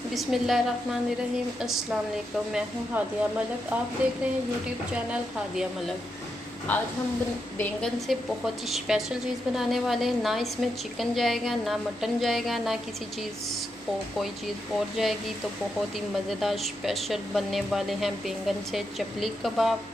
बिस्मिल्लाहिर्रहमानिर्रहीम। अस्सलाम वालेकुम। मैं हूँ हादिया मलक। आप देख रहे हैं यूट्यूब चैनल हादिया मलक। आज हम बैंगन से बहुत ही स्पेशल चीज़ बनाने वाले हैं। ना इसमें चिकन जाएगा, ना मटन जाएगा, ना किसी चीज़ को कोई चीज़ और जाएगी। तो बहुत ही मज़ेदार स्पेशल बनने वाले हैं बैंगन से चपली कबाब।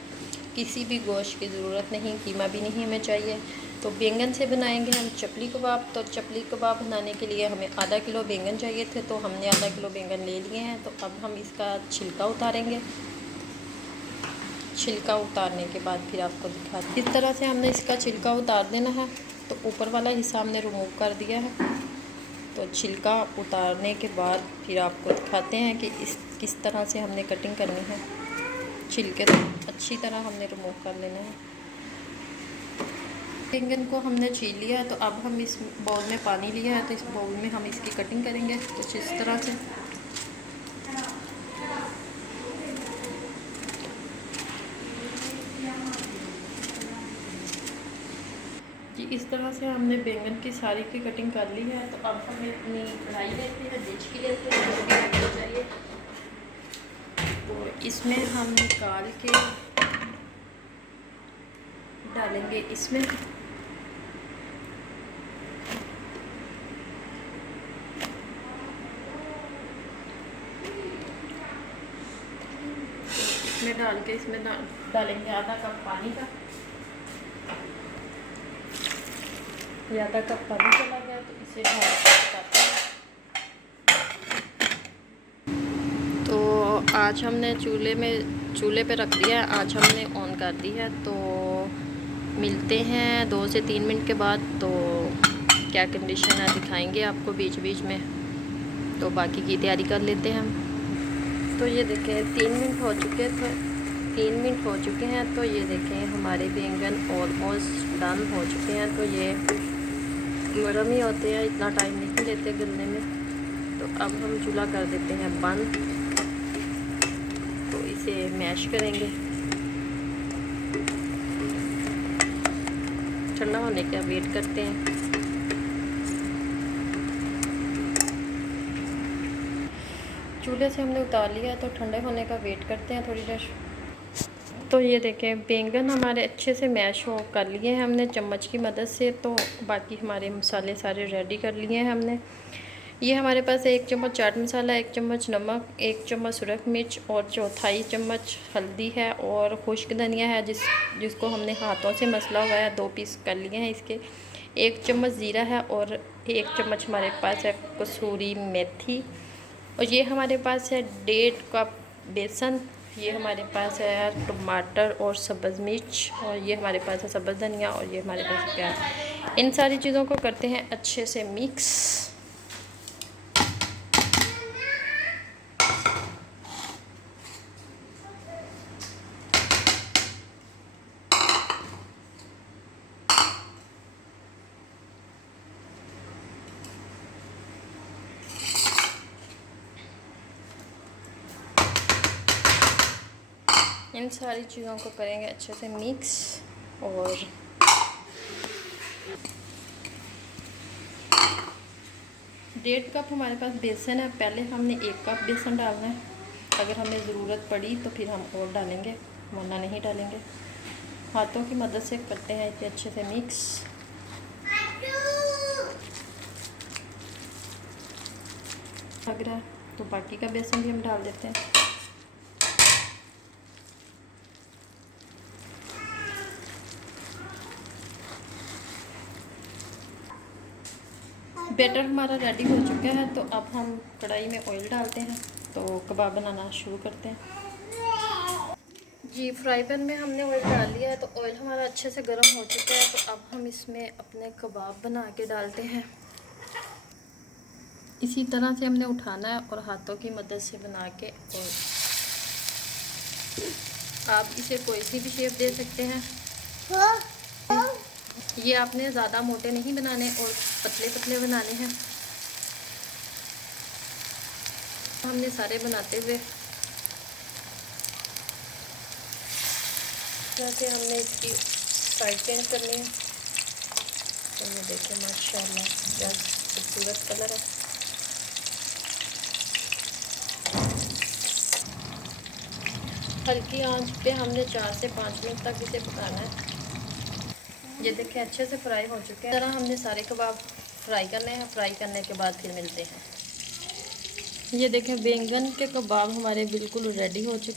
किसी भी गोश्त की ज़रूरत नहीं, कीमा भी नहीं हमें चाहिए। तो बैंगन से बनाएंगे हम चपली कबाब। तो चपली कबाब बनाने के लिए हमें आधा किलो बैंगन चाहिए थे, तो हमने आधा किलो बैंगन ले लिए हैं। तो अब हम इसका छिलका उतारेंगे। छिलका उतारने के बाद फिर आपको दिखाते इस तरह से हमने इसका छिलका उतार देना है। तो ऊपर वाला हिस्सा हमने रिमूव कर दिया है। तो छिलका उतारने के बाद फिर आपको दिखाते हैं कि इस किस तरह से हमने कटिंग करनी है। छिलके तो अच्छी तरह हमने रिमूव कर लेना है। बैंगन को हमने छील लिया है। तो अब हम इस बाउल में पानी लिया है, तो इस बाउल में हम इसकी कटिंग करेंगे कुछ इस तरह से। जी इस तरह से हमने बैंगन की सारी की कटिंग कर ली है। तो अब हमें अपनी कढ़ाई लेते हैं, डिश की लेते हैं, जो भी हमें चाहिए। तो इसमें हम निकाल के डालेंगे इसमें डाल के इसमें डालेंगे आधा कप पानी का। ये आधा कप पानी चला गया, तो इसे ढक के पकाते हैं। तो आज हमने चूल्हे पे रख दिया है। आज हमने ऑन कर दी है। तो मिलते हैं 2 से 3 मिनट के बाद। तो क्या कंडीशन है दिखाएंगे आपको बीच बीच में। तो बाकी की तैयारी कर लेते हैं हम। तो ये देखें 3 मिनट हो चुके थे। 3 मिनट हो चुके हैं। तो ये देखें हमारे बैंगन ऑलमोस्ट डन हो चुके हैं। तो ये गर्म ही होते हैं, इतना टाइम नहीं लेते गलने में। तो अब हम चूल्हा कर देते हैं बंद। तो इसे मैश करेंगे। ठंडा होने का वेट करते हैं। चूल्हे से हमने उतार लिया है, तो ठंडे होने का वेट करते हैं थोड़ी देर। तो ये देखें बैंगन हमारे अच्छे से मैश हो कर लिए हैं हमने चम्मच की मदद से। तो बाकी हमारे मसाले सारे रेडी कर लिए हैं हमने। ये हमारे पास 1 चम्मच चाट मसाला, 1 चम्मच नमक, 1 चम्मच सुरख मिर्च और चौथाई चम्मच हल्दी है, और खुश्क धनिया है जिसको हमने हाथों से मसला हुआ है। 2 पीस कर लिए हैं इसके। 1 चम्मच ज़ीरा है, और 1 चम्मच हमारे पास है कसूरी मेथी। और ये हमारे पास है 1.5 कप बेसन। ये हमारे पास है टमाटर और सब्ज़ मिर्च, और ये हमारे पास है सब्ज़ धनिया, और ये हमारे पास है प्याज। इन सारी चीज़ों को करते हैं अच्छे से मिक्स। इन सारी चीज़ों को करेंगे अच्छे से मिक्स। और 1.5 कप हमारे पास बेसन है। पहले हमने 1 कप बेसन डालना है। अगर हमें ज़रूरत पड़ी तो फिर हम और डालेंगे, वरना नहीं डालेंगे। हाथों की मदद से करते हैं इसे अच्छे से मिक्स। लग रहा है तो बाकी का बेसन भी हम डाल देते हैं। बैटर हमारा रेडी हो चुका है। तो अब हम कढ़ाई में ऑयल डालते हैं। तो कबाब बनाना शुरू करते हैं। जी फ्राई पैन में हमने ऑयल डाल लिया है। तो ऑयल हमारा अच्छे से गर्म हो चुका है। तो अब हम इसमें अपने कबाब बना के डालते हैं। इसी तरह से हमने उठाना है और हाथों की मदद से बना के, और आप इसे कोई सी भी शेप दे सकते हैं। ये आपने ज़्यादा मोटे नहीं बनाने और पतले पतले बनाने हैं। हमने सारे बनाते हुए जैसे हमने इसकी साइड चेंज करनी है। तो ये देखिए माशाल्लाह क्या खूबसूरत कलर है। हल्की आंच पे हमने 4 से 5 मिनट तक इसे पकाना है। ये देखिए अच्छे से फ्राई हो चुके हैं। इस तरह हमने सारे कबाब फ्राई करने हैं। फ्राई करने के बाद फिर मिलते हैं। ये देखें बैंगन के कबाब हमारे बिल्कुल रेडी हो चुके हैं।